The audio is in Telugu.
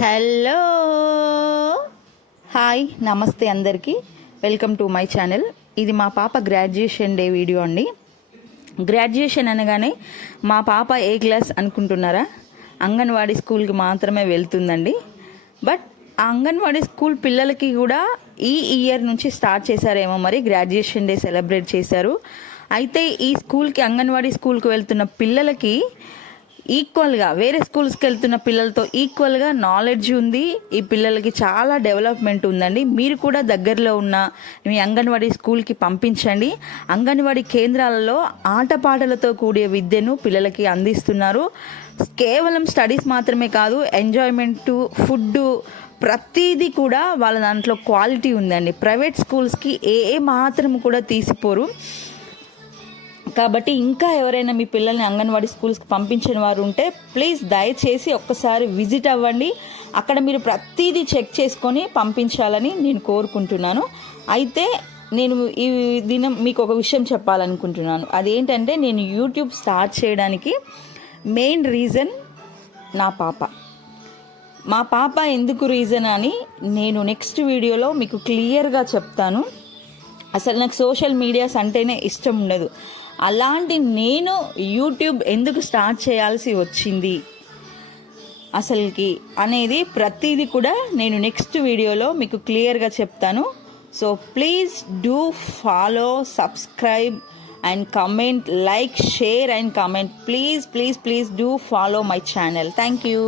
హలో హాయ్ నమస్తే అందరికీ, వెల్కమ్ టు మై ఛానల్. ఇది మా పాప గ్రాడ్యుయేషన్ డే వీడియో అండి. గ్రాడ్యుయేషన్ అనగానే మా పాప ఏ క్లాస్ అనుకుంటున్నారా? అంగన్వాడీ స్కూల్కి మాత్రమే వెళ్తుందండి. బట్ ఆ అంగన్వాడీ స్కూల్ పిల్లలకి కూడా ఈ ఇయర్ నుంచి స్టార్ట్ చేశారేమో, మరి గ్రాడ్యుయేషన్ డే సెలబ్రేట్ చేశారు. అయితే ఈ స్కూల్కి, అంగన్వాడీ స్కూల్కి వెళ్తున్న పిల్లలకి ఈక్వల్గా వేరే స్కూల్స్కి వెళ్తున్న పిల్లలతో ఈక్వల్గా నాలెడ్జ్ ఉంది. ఈ పిల్లలకి చాలా డెవలప్మెంట్ ఉందండి. మీరు కూడా దగ్గరలో ఉన్న మీ అంగన్వాడీ స్కూల్కి పంపించండి. అంగన్వాడీ కేంద్రాలలో ఆటపాటలతో కూడిన విద్యను పిల్లలకి అందిస్తున్నారు. కేవలం స్టడీస్ మాత్రమే కాదు, ఎంజాయ్మెంటు, ఫుడ్డు, ప్రతిదీ కూడా వాళ్ళ దాంట్లో క్వాలిటీ ఉందండి. ప్రైవేట్ స్కూల్స్కి ఏ మాత్రం కూడా తీసిపోరు. కాబట్టి ఇంకా ఎవరైనా మీ పిల్లల్ని అంగన్వాడీ స్కూల్స్కి పంపించిన వారు ఉంటే ప్లీజ్ దయచేసి ఒక్కసారి విజిట్ అవ్వండి. అక్కడ మీరు ప్రతిదీ చెక్ చేసుకొని పంపించాలని నేను కోరుకుంటున్నాను. అయితే నేను ఈ దినం మీకు ఒక విషయం చెప్పాలనుకుంటున్నాను. అదేంటంటే, నేను యూట్యూబ్ స్టార్ట్ చేయడానికి మెయిన్ రీజన్ నా పాప. మా పాప ఎందుకు రీజన్ అని నేను నెక్స్ట్ వీడియోలో మీకు క్లియర్గా చెప్తాను. అసలు నాకు సోషల్ మీడియాస్ అంటేనే ఇష్టం ఉండదు. అలాంటి నేను యూట్యూబ్ ఎందుకు స్టార్ట్ చేయాల్సి వచ్చింది అసలుకి అనేది ప్రతిదీ కూడా నేను నెక్స్ట్ వీడియోలో మీకు క్లియర్గా చెప్తాను. So please do follow, subscribe and comment, like, share and comment. Please please please do follow my channel. Thank you.